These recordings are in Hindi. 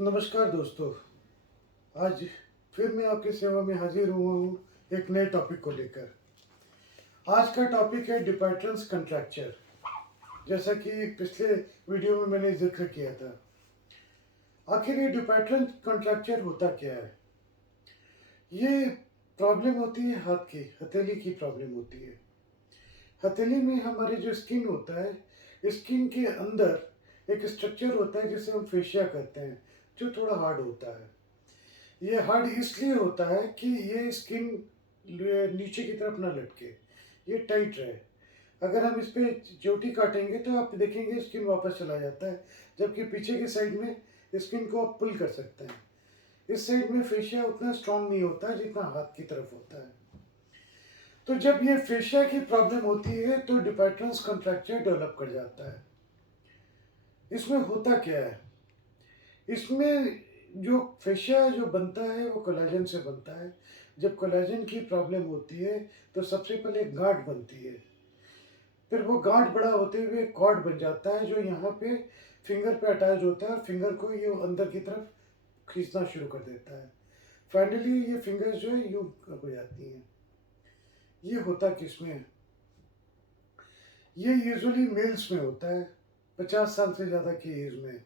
नमस्कार दोस्तों। आज फिर मैं आपकी सेवा में हाजिर हुआ हूँ एक नए टॉपिक को लेकर। आज का टॉपिक है डिपेंडेंस कंट्रैक्चर। जैसा कि पिछले वीडियो में मैंने जिक्र किया था, आखिर ये डिपेंडेंस कंट्रैक्चर होता क्या है? ये प्रॉब्लम होती है हाथ की, हथेली की प्रॉब्लम होती है। हथेली में हमारे जो स्किन होता है, स्किन के अंदर एक स्ट्रक्चर होता है जिसे हम फेशिया कहते हैं, जो थोड़ा हार्ड होता है। ये हार्ड इसलिए होता है कि ये स्किन नीचे की तरफ ना लटके, ये टाइट रहे। अगर हम इस पे चोटी काटेंगे तो आप देखेंगे स्किन वापस चला जाता है, जबकि पीछे की साइड में स्किन को आप पुल कर सकते हैं। इस साइड में फेशिया उतना स्ट्रांग नहीं होता जितना हाथ की तरफ होता है। तो जब ये फेशिया की प्रॉब्लम होती है तो डिपेंडेंस कॉन्ट्रैक्चर डेवलप कर जाता है। इसमें होता क्या है? इसमें जो फेशिया जो बनता है वो कोलेजन से बनता है। जब कोलेजन की प्रॉब्लम होती है तो सबसे पहले गांठ बनती है, फिर वो गांठ बड़ा होते हुए कॉर्ड बन जाता है जो यहाँ पे फिंगर पे अटैच होता है और फिंगर को ये अंदर की तरफ खींचना शुरू कर देता है। फाइनली ये फिंगर्स जो है यूं हो जाती हैं। ये होता किसमें है? ये यूजुअली मेल्स में होता है, 50 साल से ज़्यादा की एज में।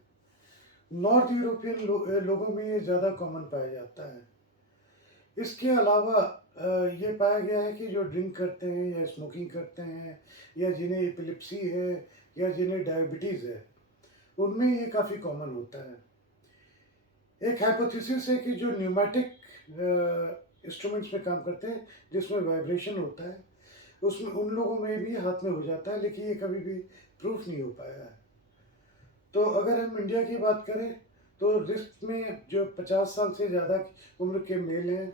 नॉर्थ यूरोपियन लोगों में ये ज़्यादा कॉमन पाया जाता है। इसके अलावा ये पाया गया है कि जो ड्रिंक करते हैं या स्मोकिंग करते हैं या जिन्हें एपिलेप्सी है या जिन्हें डायबिटीज़ है, उनमें ये काफ़ी कॉमन होता है। एक हाइपोथेसिस है कि जो न्यूमेटिक इंस्ट्रूमेंट्स में काम करते हैं जिसमें वाइब्रेशन होता है, उसमें उन लोगों में भी हाथ में हो जाता है, लेकिन ये कभी भी प्रूफ नहीं हो पाया है। तो अगर हम इंडिया की बात करें तो रिस्क में जो 50 साल से ज़्यादा उम्र के मेल हैं,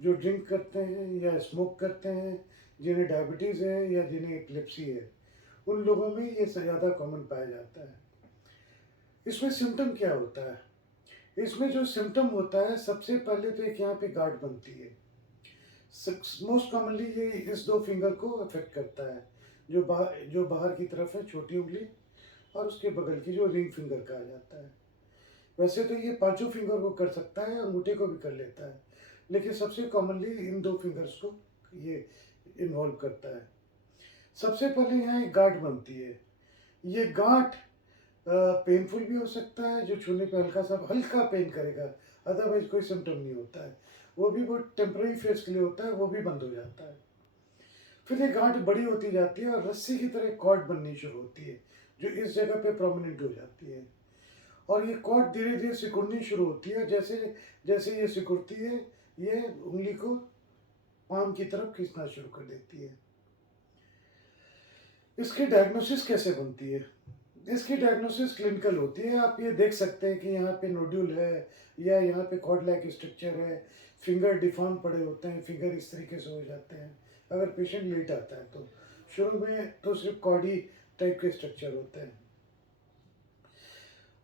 जो ड्रिंक करते हैं या स्मोक करते हैं, जिन्हें डायबिटीज़ है या जिन्हें एपिलेप्सी है, उन लोगों में ये ज़्यादा कॉमन पाया जाता है। इसमें सिम्टम क्या होता है? इसमें जो सिम्टम होता है, सबसे पहले तो एक यहाँ पे गांठ बनती है। मोस्ट कॉमनली ये इस दो फिंगर को अफेक्ट करता है, जो बाहर की तरफ है, छोटी उंगली, और उसके बगल की जो रिंग फिंगर कहा जाता है। वैसे तो ये पांचों फिंगर को कर सकता है, अंगूठे को भी कर लेता है, लेकिन सबसे कॉमनली इन दो फिंगर्स को ये इन्वॉल्व करता है। सबसे पहले यहाँ एक गांठ बनती है। ये गांठ पेनफुल भी हो सकता है, जो छूने पे हल्का पेन करेगा, अदरवाइज कोई सिम्टम नहीं होता है। वो भी बहुत टेम्पररी फेज के लिए होता है, वो भी बंद हो जाता है। फिर ये गांठ बड़ी होती जाती है और रस्सी की तरह कॉर्ड बननी शुरू होती है, जो इस जगह पे प्रोमिनेंट हो जाती है। और ये कॉर्ड धीरे धीरे सिकुड़नी शुरू होती है। जैसे जैसे ये सिकुड़ती है, ये उंगली को पाम की तरफ खींचना शुरू कर देती है। इसकी डायग्नोसिस कैसे बनती है? इसकी डायग्नोसिस क्लिनिकल होती है। आप ये देख सकते हैं कि यहाँ पे नोड्यूल है या यहाँ पे कॉर्ड लाइक स्ट्रक्चर है, फिंगर डिफॉर्म पड़े होते हैं, फिंगर इस तरीके से हो जाते हैं। अगर पेशेंट लेट आता है तो शुरू में तो सिर्फ कॉर्डी टाइप के स्ट्रक्चर होते हैं।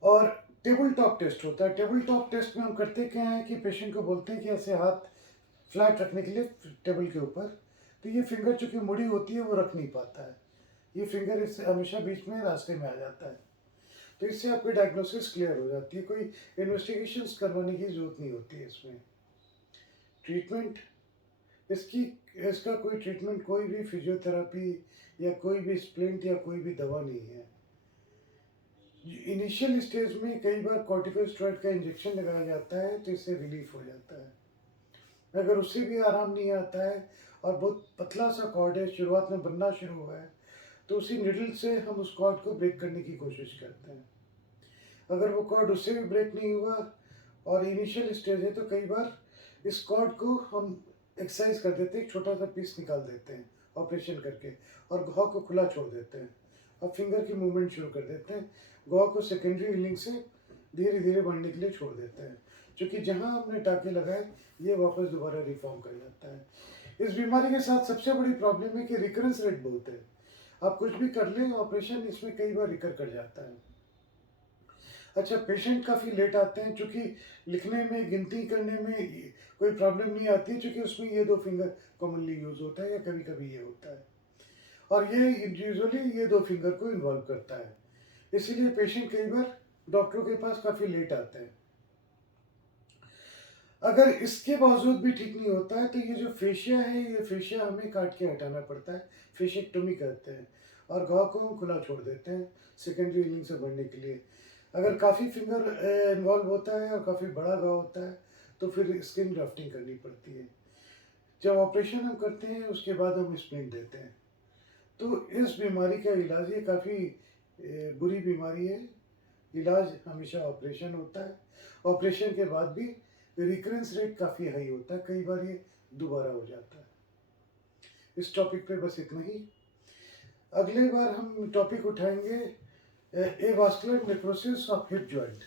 और टेबल टॉप टेस्ट होता है। टेबल टॉप टेस्ट में हम करते क्या है कि पेशेंट को बोलते हैं कि ऐसे हाथ फ्लैट रखने के लिए टेबल के ऊपर। तो ये फिंगर चूंकि मुड़ी होती है वो रख नहीं पाता है, ये फिंगर इससे हमेशा बीच में रास्ते में आ जाता है। तो इससे आपकी डायग्नोसिस क्लियर हो जाती है, कोई इन्वेस्टिगेशंस करवाने की ज़रूरत नहीं होती है इसमें। ट्रीटमेंट इसकी इसका कोई ट्रीटमेंट, कोई भी फिजियोथेरेपी या कोई भी स्प्लिंट या कोई भी दवा नहीं है। इनिशियल स्टेज में कई बार कॉर्टिकोस्टेरॉइड का इंजेक्शन लगाया जाता है तो इससे रिलीफ हो जाता है। अगर उससे भी आराम नहीं आता है और बहुत पतला सा कॉर्ड है, शुरुआत में बनना शुरू हुआ है, तो उसी निडल से हम उस कॉर्ड को ब्रेक करने की कोशिश करते हैं। अगर वो कॉर्ड उससे भी ब्रेक नहीं हुआ और इनिशियल स्टेज है तो कई बार इस कॉर्ड को हम एक्सरसाइज कर देते हैं, एक छोटा सा पीस निकाल देते हैं ऑपरेशन करके, और घाव को खुला छोड़ देते हैं और फिंगर की मूवमेंट शुरू कर देते हैं। घाव को सेकेंडरी हीलिंग से धीरे धीरे बढ़ने के लिए छोड़ देते हैं, क्योंकि जहाँ हमने टाँके लगाए ये वापस दोबारा रिफॉर्म कर जाता है। इस बीमारी के साथ सबसे बड़ी प्रॉब्लम है कि रिकरेंस रेट बहुत है। आप कुछ भी कर लें ऑपरेशन, इसमें कई बार रिकर कर जाता है। अच्छा, पेशेंट काफ़ी लेट आते हैं, चूँकि लिखने में, गिनती करने में कोई प्रॉब्लम नहीं आती, चूँकि उसमें ये दो फिंगर कॉमनली यूज़ होता है या कभी कभी ये होता है, और ये यूजुअली ये दो फिंगर को इन्वॉल्व करता है। इसीलिए पेशेंट कई बार डॉक्टरों के पास काफ़ी लेट आते हैं। अगर इसके बावजूद भी ठीक नहीं होता है तो ये जो फेशिया है, ये फेशिया हमें काट के हटाना पड़ता है, फेशिएक्टोमी कहते हैं, और घाव को हम खुला छोड़ देते हैं सेकेंडरी हीलिंग से बढ़ने के लिए। अगर काफ़ी फिंगर इन्वॉल्व होता है और काफ़ी बड़ा घाव होता है तो फिर स्किन ग्राफ्टिंग करनी पड़ती है। जब ऑपरेशन हम करते हैं उसके बाद हम स्प्लिंट देते हैं। तो इस बीमारी का इलाज, ये काफ़ी बुरी बीमारी है, इलाज हमेशा ऑपरेशन होता है। ऑपरेशन के बाद भी रिकरेंस रेट काफ़ी हाई होता है, कई बार ये दोबारा हो जाता है। इस टॉपिक पे बस इतना ही। अगले बार हम टॉपिक उठाएंगे avascular necrosis of hip joint.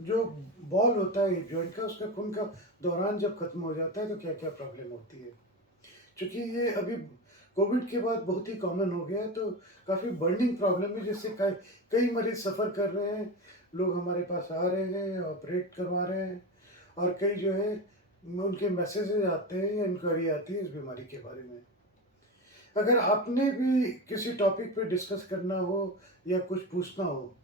जो बॉल होता है हिप जॉइंट का, उसका खून का दौरान जब खत्म हो जाता है तो क्या क्या प्रॉब्लम होती है। क्योंकि ये अभी कोविड के बाद बहुत ही कॉमन हो गया है, तो काफ़ी बर्निंग प्रॉब्लम है, जिससे कई कई मरीज सफ़र कर रहे हैं। लोग हमारे पास आ रहे हैं, ऑपरेट करवा रहे हैं, और कई जो है उनके मैसेजेस आते हैं या इंक्वायरी आती है इस बीमारी के बारे में। अगर आपने भी किसी टॉपिक पे डिस्कस करना हो या कुछ पूछना हो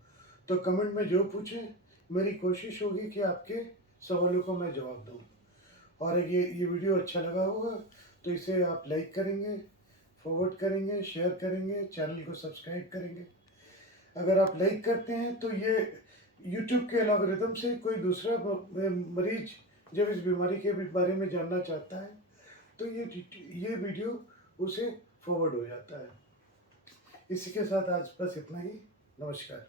तो कमेंट में जो पूछें, मेरी कोशिश होगी कि आपके सवालों को मैं जवाब दूं। और ये वीडियो अच्छा लगा होगा तो इसे आप लाइक करेंगे, फॉरवर्ड करेंगे, शेयर करेंगे, चैनल को सब्सक्राइब करेंगे। अगर आप लाइक करते हैं तो ये यूट्यूब के एल्गोरिथम से कोई दूसरा मरीज जब इस बीमारी के बारे में जानना चाहता है तो ये वीडियो उसे फॉरवर्ड हो जाता है। इसी के साथ आज बस इतना ही। नमस्कार।